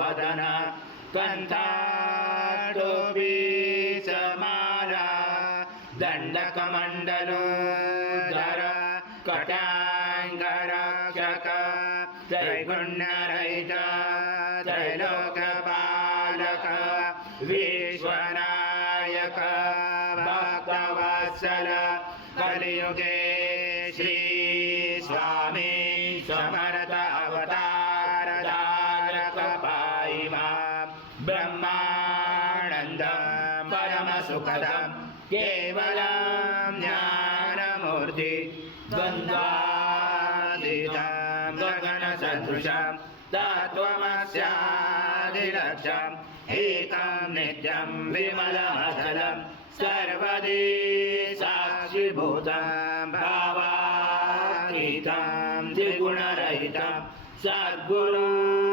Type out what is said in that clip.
वदन कंठाटोपी समाला दंडकमंडलोदर कटांगरक्षक त्रैगुण्यरहित त्रैलोकपालक विश्वनायक भक्तवत्सल कलियुगे श्री स्वामी समर्थ अवतार धारक पाहिमा ब्रह्मानंदं परम सुखदं केवलं ज्ञानमूर्ति द्वन्द्वातीतं गगनसदृशं तत्त्वमस्यादिलक्ष्यम् एकं नित्यं विमलमचलं सर्वदी साक्षिभूतं भावातीतं द्विगुणरहितं सद्गुरुं